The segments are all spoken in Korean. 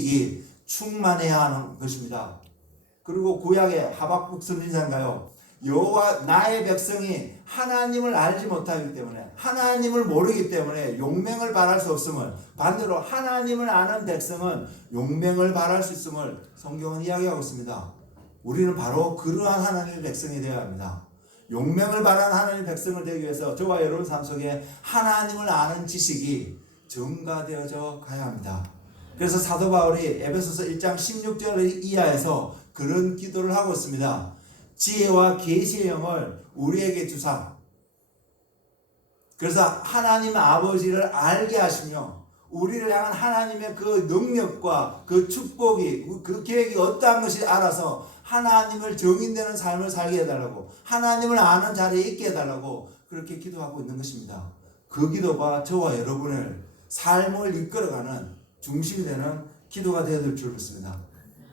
이 충만해야 하는 것입니다. 그리고 구약의 하박국 선지자인가요? 여호와 나의 백성이 하나님을 알지 못하기 때문에, 하나님을 모르기 때문에 용맹을 발할 수 없음을, 반대로 하나님을 아는 백성은 용맹을 발할 수 있음을 성경은 이야기하고 있습니다. 우리는 바로 그러한 하나님의 백성이 되어야 합니다. 용맹을 발한 하나님의 백성을 되기 위해서 저와 여러분 삶 속에 하나님을 아는 지식이 증가되어져 가야 합니다. 그래서 사도 바울이 에베소서 1장 16절 이하에서 그런 기도를 하고 있습니다. 지혜와 계시의 영을 우리에게 주사. 그래서 하나님 아버지를 알게 하시며 우리를 향한 하나님의 그 능력과 그 축복이, 그 계획이 어떠한 것이 알아서 하나님을 정인되는 삶을 살게 해달라고, 하나님을 아는 자리에 있게 해달라고 그렇게 기도하고 있는 것입니다. 그 기도가 저와 여러분을 삶을 이끌어가는 중심이 되는 기도가 되어야 될 줄 믿습니다.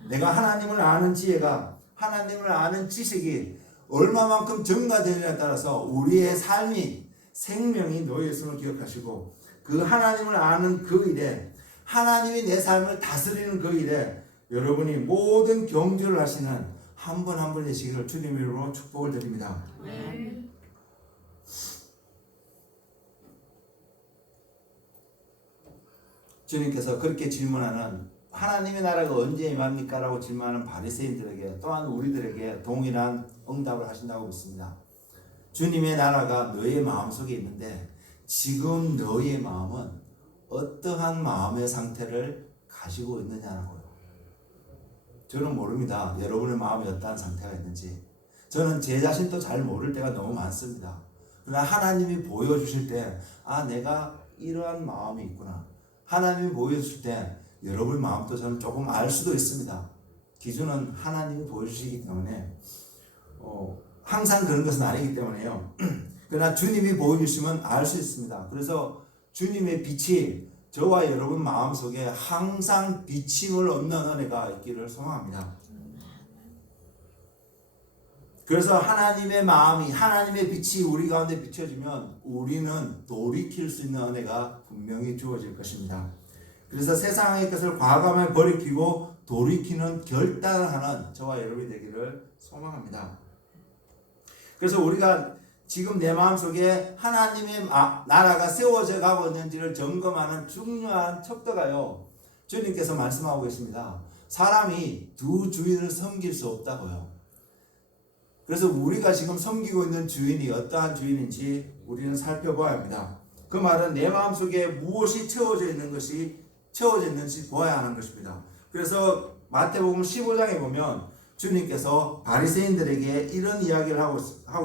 내가 하나님을 아는 지혜가, 하나님을 아는 지식이 얼마만큼 증가되느냐에 따라서 우리의 삶이, 생명이 놓여있음을 기억하시고, 그 하나님을 아는 그 일에, 하나님이 내 삶을 다스리는 그 일에 여러분이 모든 경주를 하시는 한 분 한 분 되시기를 주님의 이름으로 축복을 드립니다. 주님께서 그렇게 질문하는, 하나님의 나라가 언제 임합니까? 라고 질문하는 바리새인들에게, 또한 우리들에게 동일한 응답을 하신다고 믿습니다. 주님의 나라가 너의 마음속에 있는데 지금 너의 마음은 어떠한 마음의 상태를 가지고 있느냐고요. 저는 모릅니다. 여러분의 마음이 어떠한 상태가 있는지. 저는 제 자신도 잘 모를 때가 너무 많습니다. 그러나 하나님이 보여주실 때, 아, 내가 이러한 마음이 있구나. 하나님이 보여주실 때 여러분 마음도 저는 조금 알 수도 있습니다. 기준은 하나님이 보여주시기 때문에 항상 그런 것은 아니기 때문에요. 그러나 주님이 보여주시면 알 수 있습니다. 그래서 주님의 빛이 저와 여러분 마음속에 항상 비침을 얻는 은혜가 있기를 소망합니다. 그래서 하나님의 마음이, 하나님의 빛이 우리 가운데 비춰지면 우리는 돌이킬 수 있는 은혜가 분명히 주어질 것입니다. 그래서 세상의 것을 과감하게 버리키고 돌이키는 결단을 하는 저와 여러분이 되기를 소망합니다. 그래서 우리가 지금 내 마음속에 하나님의 나라가 세워져 가고 있는지를 점검하는 중요한 척도가요, 주님께서 말씀하고 계십니다. 사람이 두 주인을 섬길 수 없다고요. 그래서 우리가 지금 섬기고 있는 주인이 어떠한 주인인지 우리는 살펴봐야 합니다. 그 말은 내 마음속에 무엇이 채워져 있는지 보아야 하는 것입니다. 그래서 마태복음 15장에 보면 주님께서 바리새인들에게 이런 이야기를 하고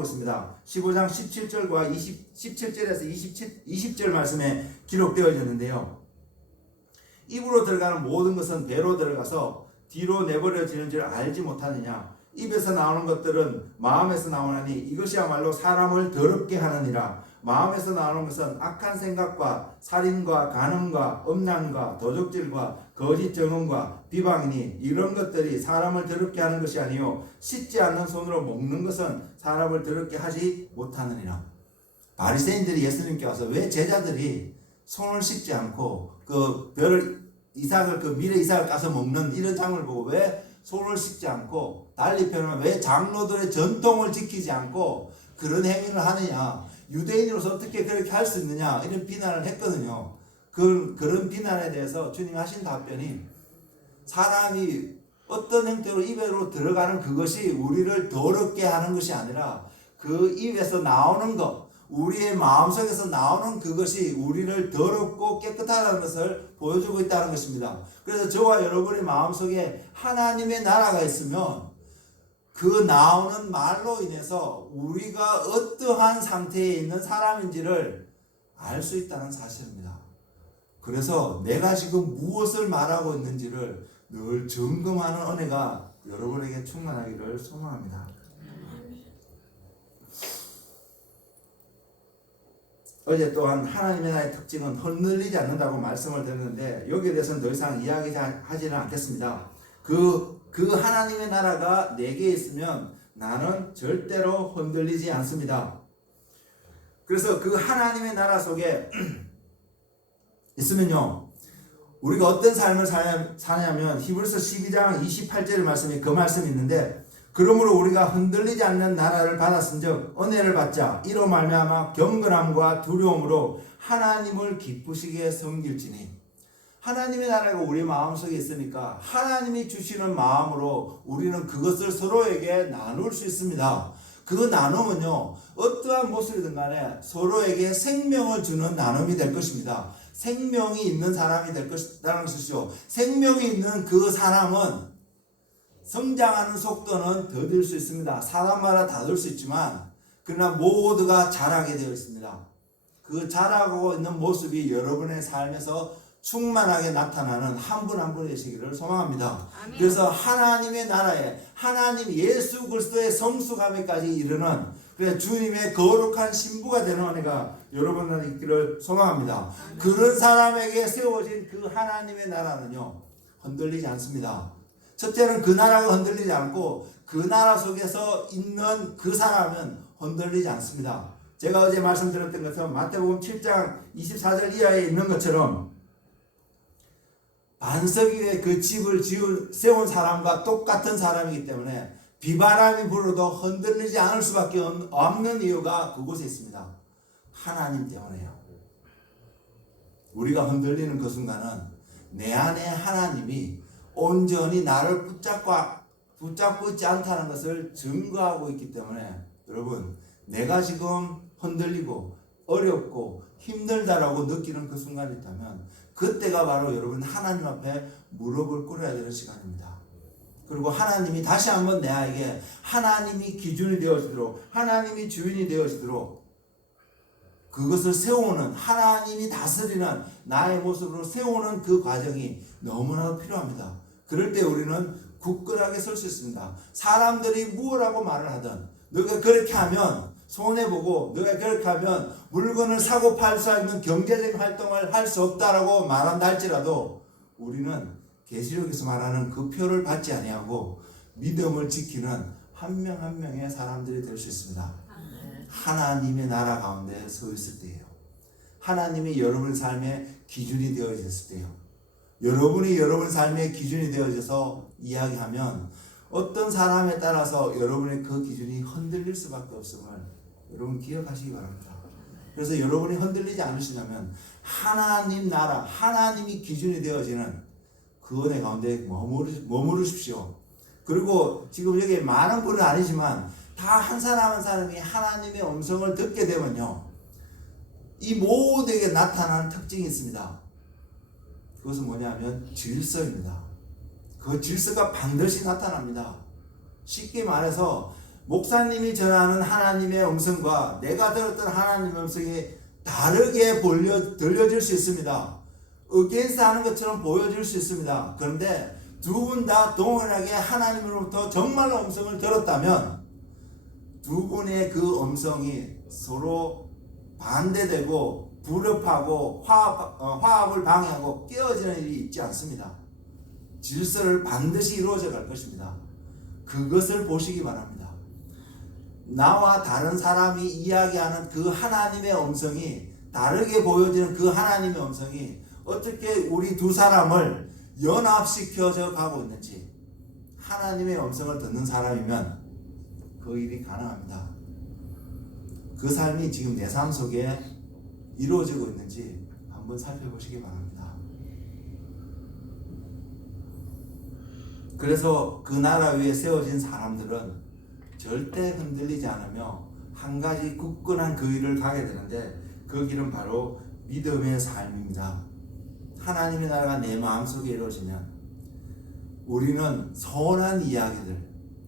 있습니다. 15장 17절과 17절에서 20절 말씀에 기록되어 있는데요. 입으로 들어가는 모든 것은 배로 들어가서 뒤로 내버려지는 줄 알지 못하느냐. 입에서 나오는 것들은 마음에서 나오나니 이것이야말로 사람을 더럽게 하느니라. 마음에서 나오는 것은 악한 생각과 살인과 간음과 음란과 도적질과 거짓 증언과 비방이니 이런 것들이 사람을 더럽게 하는 것이 아니요 씻지 않는 손으로 먹는 것은 사람을 더럽게 하지 못하느니라. 바리새인들이 예수님께 와서 왜 제자들이 손을 씻지 않고 그 이삭을, 그 미래 이삭을 까서 먹는 이런 장면을 보고 왜 손을 씻지 않고, 달리 표현하면 왜 장로들의 전통을 지키지 않고 그런 행위를 하느냐, 유대인으로서 어떻게 그렇게 할 수 있느냐, 이런 비난을 했거든요. 그런 비난에 대해서 주님이 하신 답변이, 사람이 어떤 형태로 입으로 들어가는 그것이 우리를 더럽게 하는 것이 아니라 그 입에서 나오는 것, 우리의 마음속에서 나오는 그것이 우리를 더럽고 깨끗하다는 것을 보여주고 있다는 것입니다. 그래서 저와 여러분의 마음속에 하나님의 나라가 있으면 그 나오는 말로 인해서 우리가 어떠한 상태에 있는 사람인지를 알 수 있다는 사실입니다. 그래서 내가 지금 무엇을 말하고 있는지를 늘 점검하는 은혜가 여러분에게 충만하기를 소망합니다. 어제 또한 하나님의 나라의 특징은 흔들리지 않는다고 말씀을 드렸는데 여기에 대해서는 더 이상 이야기하지는 않겠습니다. 그 하나님의 나라가 내게 있으면 나는 절대로 흔들리지 않습니다. 그래서 그 하나님의 나라 속에 있으면요, 우리가 어떤 삶을 사냐면 히브리서 12장 28절 말씀에 그 말씀이 있는데 그러므로 우리가 흔들리지 않는 나라를 받았은즉 은혜를 받자 이로 말미암아 경건함과 두려움으로 하나님을 기쁘시게 섬길지니. 하나님의 나라가 우리 마음속에 있으니까 하나님이 주시는 마음으로 우리는 그것을 서로에게 나눌 수 있습니다. 그 나눔은요 어떠한 모습이든 간에 서로에게 생명을 주는 나눔이 될 것입니다. 생명이 있는 사람이 될 것이라는 것이죠. 생명이 있는 그 사람은 성장하는 속도는 더딜 수 있습니다. 사람마다 다를 수 있지만 그러나 모두가 자라게 되어 있습니다. 그 자라고 있는 모습이 여러분의 삶에서 충만하게 나타나는 한 분 한 분 되시기를 소망합니다. 아멘. 그래서 하나님의 나라에 하나님 예수 그리스도의 성숙함에까지 이르는 그래서 주님의 거룩한 신부가 되는 은혜가 여러분들 있기를 소망합니다. 아멘. 그런 사람에게 세워진 그 하나님의 나라는요 흔들리지 않습니다. 첫째는 그 나라가 흔들리지 않고 그 나라 속에서 있는 그 사람은 흔들리지 않습니다. 제가 어제 말씀드렸던 것처럼 마태복음 7장 24절 이하에 있는 것처럼 반석 위에 그 집을 세운 사람과 똑같은 사람이기 때문에 비바람이 불어도 흔들리지 않을 수밖에 없는 이유가 그곳에 있습니다. 하나님 때문에요. 우리가 흔들리는 그 순간은 내 안에 하나님이 온전히 나를 붙잡고 있지 않다는 것을 증거하고 있기 때문에 여러분 내가 지금 흔들리고 어렵고 힘들다라고 느끼는 그 순간이 있다면 그때가 바로 여러분 하나님 앞에 무릎을 꿇어야 되는 시간입니다. 그리고 하나님이 다시 한번 내게 하나님이 기준이 되어지도록 하나님이 주인이 되어지도록 그것을 세우는 하나님이 다스리는 나의 모습으로 세우는 그 과정이 너무나 필요합니다. 그럴 때 우리는 굳건하게 설 수 있습니다. 사람들이 무엇라고 말을 하든 너가 그렇게 하면 손해보고 너가 그렇게 하면 물건을 사고 팔 수 있는 경제적인 활동을 할 수 없다라고 말한다 할지라도 우리는 계시록에서 말하는 그 표를 받지 아니하고 믿음을 지키는 한 명 한 명의 사람들이 될 수 있습니다. 하나님의 나라 가운데 서 있을 때예요. 하나님이 여러분 삶의 기준이 되어졌을 때요. 여러분이 여러분 삶의 기준이 되어져서 이야기하면 어떤 사람에 따라서 여러분의 그 기준이 흔들릴 수밖에 없음을 여러분 기억하시기 바랍니다. 그래서 여러분이 흔들리지 않으시려면 하나님 나라, 하나님이 기준이 되어지는 그 은혜 가운데 머무르십시오. 그리고 지금 여기 많은 분은 아니지만 다 한 사람 한 사람이 하나님의 음성을 듣게 되면요, 이 모두에게 나타나는 특징이 있습니다. 그것은 뭐냐면 질서입니다. 그 질서가 반드시 나타납니다. 쉽게 말해서 목사님이 전하는 하나님의 음성과 내가 들었던 하나님의 음성이 다르게 들려질 수 있습니다. against 하는 것처럼 보여질 수 있습니다. 그런데 두 분 다 동일하게 하나님으로부터 정말로 음성을 들었다면 두 분의 그 음성이 서로 반대되고 불협하고 화합을 방해하고 깨어지는 일이 있지 않습니다. 질서를 반드시 이루어져 갈 것입니다. 그것을 보시기 바랍니다. 나와 다른 사람이 이야기하는 그 하나님의 음성이 다르게 보여지는 그 하나님의 음성이 어떻게 우리 두 사람을 연합시켜져 가고 있는지 하나님의 음성을 듣는 사람이면 그 일이 가능합니다. 그 삶이 지금 내 삶 속에 이루어지고 있는지 한번 살펴보시기 바랍니다. 그래서 그 나라 위에 세워진 사람들은 절대 흔들리지 않으며 한 가지 굳건한 그 길을 가게 되는데 그 길은 바로 믿음의 삶입니다. 하나님의 나라가 내 마음속에 이루어지면 우리는 선한 이야기들,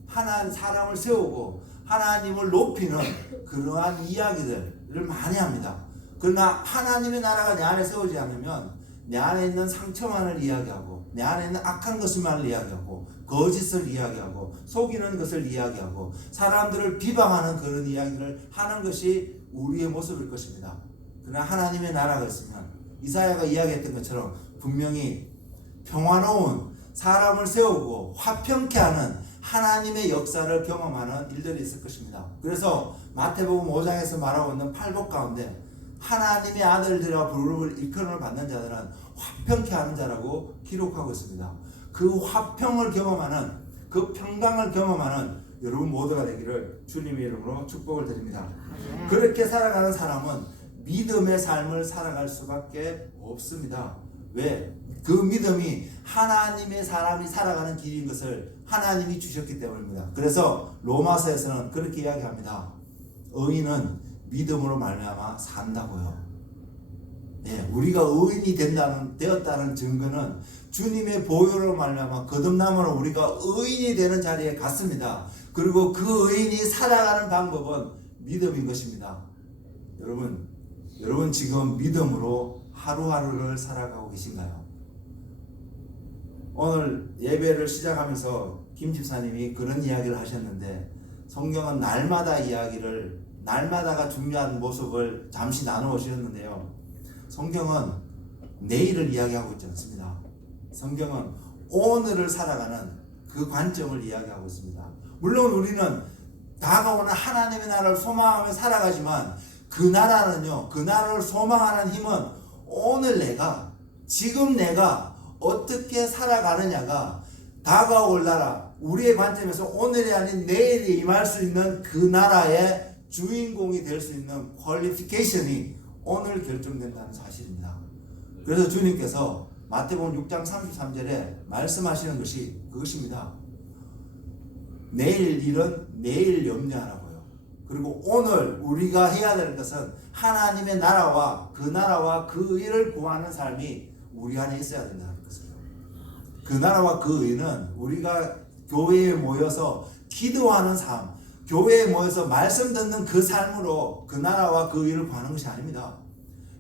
하나님 사람을 세우고 하나님을 높이는 그러한 이야기들을 많이 합니다. 그러나 하나님의 나라가 내 안에 세우지 않으면 내 안에 있는 상처만을 이야기하고 내 안에 있는 악한 것만을 이야기하고 거짓을 이야기하고 속이는 것을 이야기하고 사람들을 비방하는 그런 이야기를 하는 것이 우리의 모습일 것입니다. 그러나 하나님의 나라가 있으면 이사야가 이야기했던 것처럼 분명히 평화로운 사람을 세우고 화평케 하는 하나님의 역사를 경험하는 일들이 있을 것입니다. 그래서 마태복음 5장에서 말하고 있는 팔복 가운데 하나님의 아들들이라 부름을 일컬음을 받는 자들은 화평케 하는 자라고 기록하고 있습니다. 그 화평을 경험하는, 그 평강을 경험하는 여러분 모두가 되기를 주님의 이름으로 축복을 드립니다. 그렇게 살아가는 사람은 믿음의 삶을 살아갈 수밖에 없습니다. 왜? 그 믿음이 하나님의 사람이 살아가는 길인 것을 하나님이 주셨기 때문입니다. 그래서 로마서에서는 그렇게 이야기합니다. 의인은 믿음으로 말미암아 산다고요. 예, 우리가 의인이 되었다는 증거는 주님의 보혈로 말미암아 거듭남으로 우리가 의인이 되는 자리에 갔습니다. 그리고 그 의인이 살아가는 방법은 믿음인 것입니다. 여러분 지금 믿음으로 하루하루를 살아가고 계신가요? 오늘 예배를 시작하면서 김 집사님이 그런 이야기를 하셨는데, 성경은 날마다가 중요한 모습을 잠시 나누어 주셨는데요. 성경은 내일을 이야기하고 있지 않습니다. 성경은 오늘을 살아가는 그 관점을 이야기하고 있습니다. 물론 우리는 다가오는 하나님의 나라를 소망하며 살아가지만 그 나라를 소망하는 힘은 오늘 지금 내가 어떻게 살아가느냐가 다가올 나라, 우리의 관점에서 오늘이 아닌 내일이 임할 수 있는 그 나라의 주인공이 될 수 있는 퀄리피케이션이 오늘 결정된다는 사실입니다. 그래서 주님께서 마태복음 6장 33절에 말씀하시는 것이 그것입니다. 내일 일은 내일 염려하라고요. 그리고 오늘 우리가 해야 될 것은 하나님의 나라와 그 의를 구하는 삶이 우리 안에 있어야 된다는 것이죠. 그 나라와 그 의는 우리가 교회에 모여서 기도하는 삶, 교회에 모여서 말씀 듣는 그 삶으로 그 나라와 그 의를 구하는 것이 아닙니다.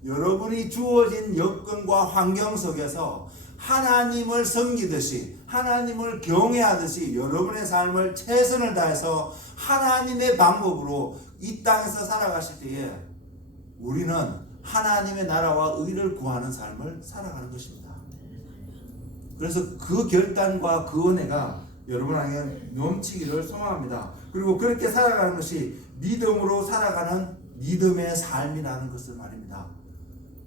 여러분이 주어진 여건과 환경 속에서 하나님을 섬기듯이, 하나님을 경외하듯이 여러분의 삶을 최선을 다해서 하나님의 방법으로 이 땅에서 살아가실 때에 우리는 하나님의 나라와 의를 구하는 삶을 살아가는 것입니다. 그래서 그 결단과 그 은혜가 여러분에게 넘치기를 소망합니다. 그리고 그렇게 살아가는 것이 믿음으로 살아가는 믿음의 삶이라는 것을 말입니다.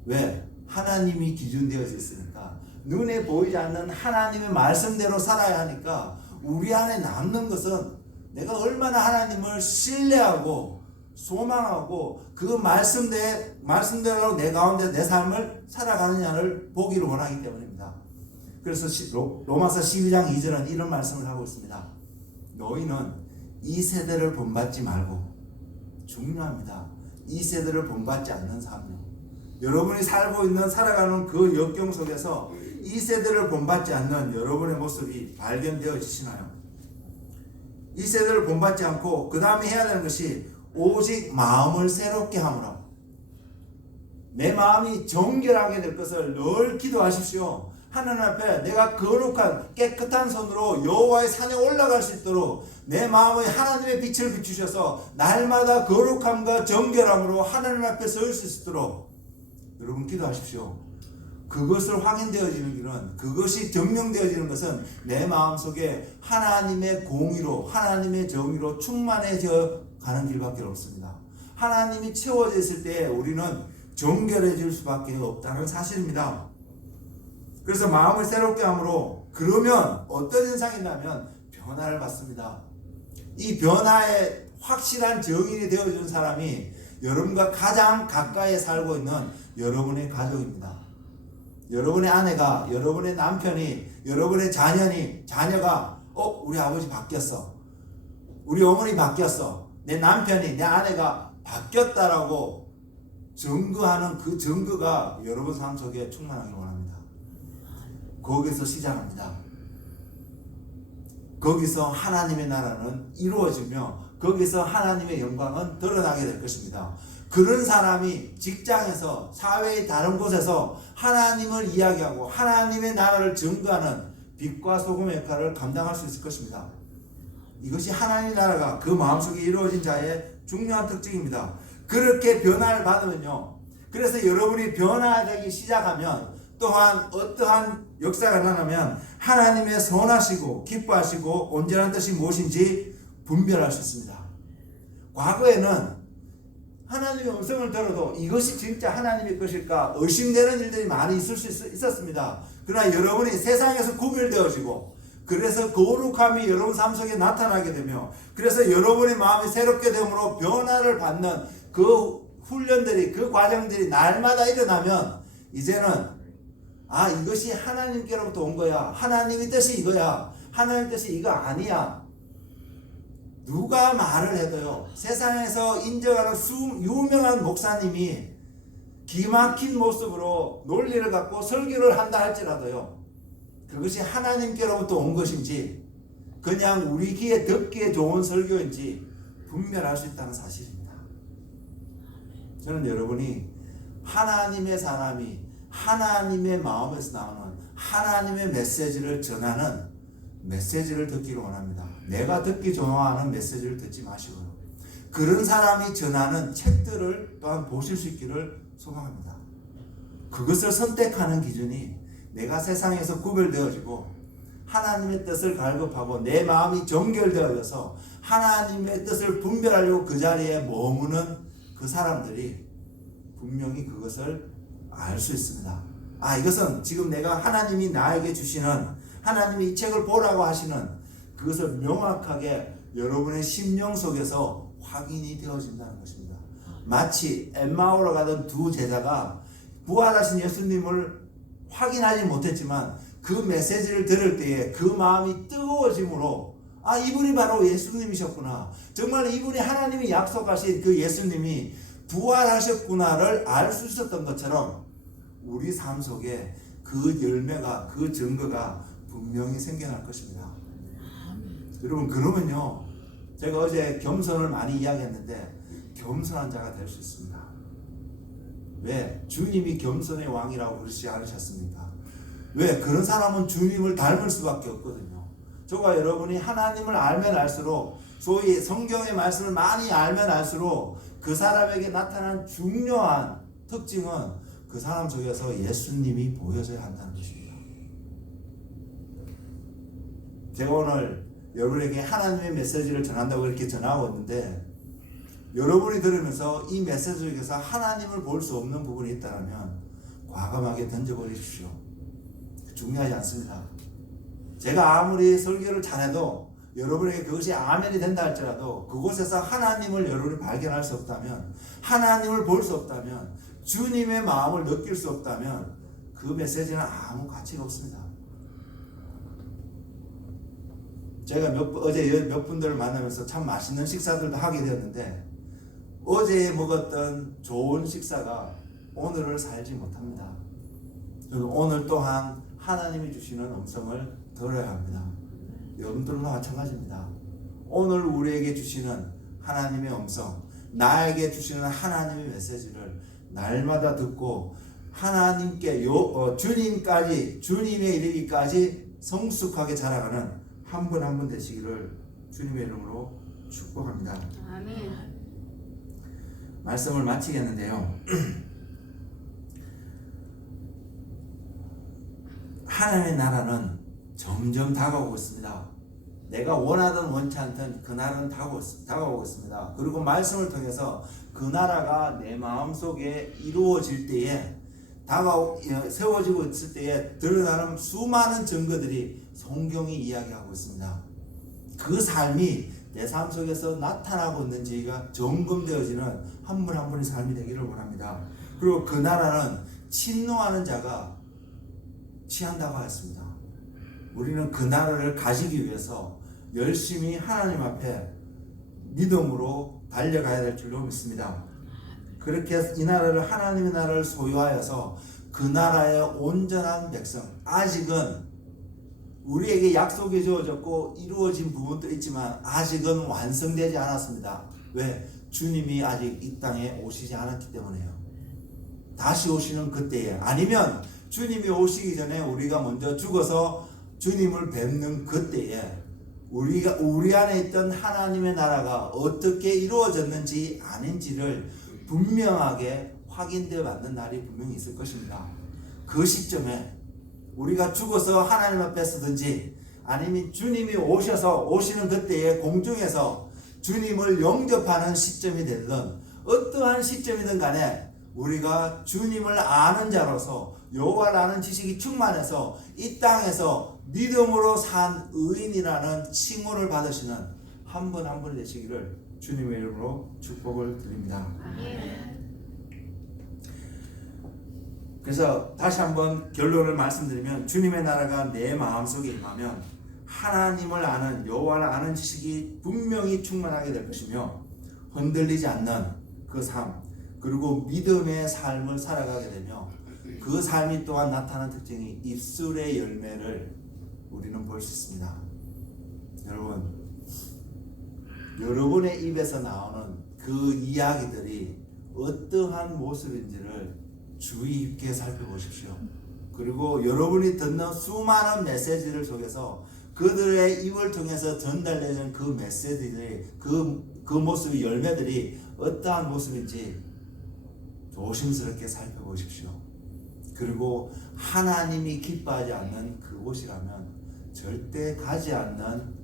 왜? 하나님이 기준되어져 있으니까, 눈에 보이지 않는 하나님의 말씀대로 살아야 하니까 우리 안에 남는 것은 내가 얼마나 하나님을 신뢰하고 소망하고 그 말씀대로 내 가운데 내 삶을 살아가느냐를 보기를 원하기 때문입니다. 그래서 로마서 12장 2절은 이런 말씀을 하고 있습니다. 너희는 이 세대를 본받지 말고, 중요합니다. 이 세대를 본받지 않는 삶이요. 여러분이 살아가는 그 역경 속에서 이 세대를 본받지 않는 여러분의 모습이 발견되어지시나요? 이 세대를 본받지 않고 그 다음에 해야 되는 것이 오직 마음을 새롭게 하므로, 내 마음이 정결하게 될 것을 늘 기도하십시오. 하나님 앞에 내가 거룩한 깨끗한 손으로 여호와의 산에 올라갈 수 있도록 내 마음에 하나님의 빛을 비추셔서 날마다 거룩함과 정결함으로 하나님 앞에 설 수 있도록 여러분 기도하십시오. 그것을 확인되어지는 길은, 그것이 증명되어지는 것은 내 마음속에 하나님의 공의로, 하나님의 정의로 충만해져 가는 길밖에 없습니다. 하나님이 채워져 있을 때 우리는 정결해질 수밖에 없다는 사실입니다. 그래서 마음을 새롭게 함으로, 그러면 어떤 현상이 나면 변화를 받습니다. 이 변화에 확실한 증인이 되어주는 사람이 여러분과 가장 가까이 살고 있는 여러분의 가족입니다. 여러분의 아내가, 여러분의 남편이, 여러분의 자녀가 우리 아버지 바뀌었어, 우리 어머니 바뀌었어, 내 남편이, 내 아내가 바뀌었다라고 증거하는 그 증거가 여러분 삶 속에 충만하길 원합니다. 거기서 시작합니다. 거기서 하나님의 나라는 이루어지며 거기서 하나님의 영광은 드러나게 될 것입니다. 그런 사람이 직장에서, 사회의 다른 곳에서 하나님을 이야기하고 하나님의 나라를 증거하는 빛과 소금의 역할을 감당할 수 있을 것입니다. 이것이 하나님의 나라가 그 마음속에 이루어진 자의 중요한 특징입니다. 그렇게 변화를 받으면요, 그래서 여러분이 변화되기 시작하면 또한 어떠한 역사가 나타나면 하나님의 선하시고 기뻐하시고 온전한 뜻이 무엇인지 분별할 수 있습니다. 과거에는 하나님의 음성을 들어도 이것이 진짜 하나님의 것일까 의심되는 일들이 많이 있을 수 있었습니다. 그러나 여러분이 세상에서 구별되어지고 그래서 거룩함이 여러분 삶 속에 나타나게 되며 그래서 여러분의 마음이 새롭게 됨으로 변화를 받는 그 훈련들이 그 과정들이 날마다 일어나면 이제는 이것이 하나님께로부터 온 거야. 하나님의 뜻이 이거야. 하나님의 뜻이 이거 아니야. 누가 말을 해도요. 세상에서 인정하는 유명한 목사님이 기막힌 모습으로 논리를 갖고 설교를 한다 할지라도요. 그것이 하나님께로부터 온 것인지 그냥 우리 귀에 듣기에 좋은 설교인지 분별할 수 있다는 사실입니다. 저는 여러분이 하나님의 사람이 하나님의 마음에서 나오는 하나님의 메시지를 전하는 메시지를 듣기를 원합니다. 내가 듣기 좋아하는 메시지를 듣지 마시고요. 그런 사람이 전하는 책들을 또한 보실 수 있기를 소망합니다. 그것을 선택하는 기준이 내가 세상에서 구별되어지고 하나님의 뜻을 갈급하고 내 마음이 정결되어져서 하나님의 뜻을 분별하려고 그 자리에 머무는 그 사람들이 분명히 그것을 알 수 있습니다. 이것은 지금 내가 하나님이 나에게 주시는 하나님이 이 책을 보라고 하시는 그것을 명확하게 여러분의 심령 속에서 확인이 되어진다는 것입니다. 마치 엠마오로 가던 두 제자가 부활하신 예수님을 확인하지 못했지만 그 메시지를 들을 때에 그 마음이 뜨거워짐으로 이분이 바로 예수님이셨구나. 정말 이분이 하나님이 약속하신 그 예수님이 부활하셨구나를 알 수 있었던 것처럼 우리 삶 속에 그 열매가 그 증거가 분명히 생겨날 것입니다. 여러분 그러면요 제가 어제 겸손을 많이 이야기했는데 겸손한 자가 될 수 있습니다. 왜? 주님이 겸손의 왕이라고 그러지 않으셨습니까? 왜? 그런 사람은 주님을 닮을 수밖에 없거든요. 저와 여러분이 하나님을 알면 알수록 소위 성경의 말씀을 많이 알면 알수록 그 사람에게 나타난 중요한 특징은 그 사람 속에서 예수님이 보여져야 한다는 것입니다. 제가 오늘 여러분에게 하나님의 메시지를 전한다고 이렇게 전하고 있는데 여러분이 들으면서 이 메시지 중에서 하나님을 볼 수 없는 부분이 있다면 과감하게 던져버리십시오. 중요하지 않습니다. 제가 아무리 설교를 잘해도 여러분에게 그것이 아멘이 된다 할지라도 그곳에서 하나님을 여러분이 발견할 수 없다면 하나님을 볼 수 없다면 주님의 마음을 느낄 수 없다면 그 메시지는 아무 가치가 없습니다. 제가 어제 몇 분들을 만나면서 참 맛있는 식사들도 하게 되었는데 어제 먹었던 좋은 식사가 오늘을 살지 못합니다. 저는 오늘 또한 하나님이 주시는 음성을 들어야 합니다. 여러분들도 마찬가지입니다. 오늘 우리에게 주시는 하나님의 음성, 나에게 주시는 하나님의 메시지를 날마다 듣고 하나님께 주님까지 주님에 이르기까지 성숙하게 자라가는 한 분 한 분 되시기를 주님의 이름으로 축복합니다. 아멘. 말씀을 마치겠는데요. 하나님의 나라는 점점 다가오고 있습니다. 내가 원하든 원치 않든 그 나라는 다가오고 있습니다. 그리고 말씀을 통해서 그 나라가 내 마음속에 이루어질 때에 세워지고 있을 때에 드러나는 수많은 증거들이 성경이 이야기하고 있습니다. 그 삶이 내 삶 속에서 나타나고 있는지가 점검되어지는 한 분 한 분의 삶이 되기를 원합니다. 그리고 그 나라는 침노하는 자가 취한다고 했습니다. 우리는 그 나라를 가지기 위해서 열심히 하나님 앞에 믿음으로 달려가야 될 줄로 믿습니다. 그렇게 이 나라를 하나님의 나라를 소유하여서 그 나라의 온전한 백성, 아직은 우리에게 약속이 주어졌고 이루어진 부분도 있지만 아직은 완성되지 않았습니다. 왜? 주님이 아직 이 땅에 오시지 않았기 때문에요. 다시 오시는 그때에, 아니면 주님이 오시기 전에 우리가 먼저 죽어서 주님을 뵙는 그때에 우리 안에 있던 하나님의 나라가 어떻게 이루어졌는지 아닌지를 분명하게 확인되어 받는 날이 분명히 있을 것입니다. 그 시점에 우리가 죽어서 하나님 앞에 서든지 아니면 주님이 오시는 그때에 공중에서 주님을 영접하는 시점이 되든 어떠한 시점이든 간에 우리가 주님을 아는 자로서 여호와를 아는 지식이 충만해서 이 땅에서 믿음으로 산 의인이라는 칭호를 받으시는 한 분 한 분이 되시기를 주님의 이름으로 축복을 드립니다. 그래서 다시 한번 결론을 말씀드리면 주님의 나라가 내 마음속에 임하면 하나님을 아는 여호와를 아는 지식이 분명히 충만하게 될 것이며 흔들리지 않는 그 삶 그리고 믿음의 삶을 살아가게 되며 그 삶이 또한 나타나는 특징이 입술의 열매를 우리는 볼 수 있습니다. 여러분의 입에서 나오는 그 이야기들이 어떠한 모습인지를 주의 깊게 살펴보십시오. 그리고 여러분이 듣는 수많은 메시지를 속에서 그들의 입을 통해서 전달되는 그 메시지들이 그 모습의 열매들이 어떠한 모습인지 조심스럽게 살펴보십시오. 그리고 하나님이 기뻐하지 않는 그곳이라면 절대 가지 않는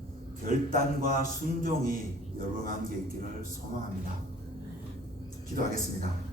결단과 순종이 여러분 가운데 있기를 소망합니다. 기도하겠습니다.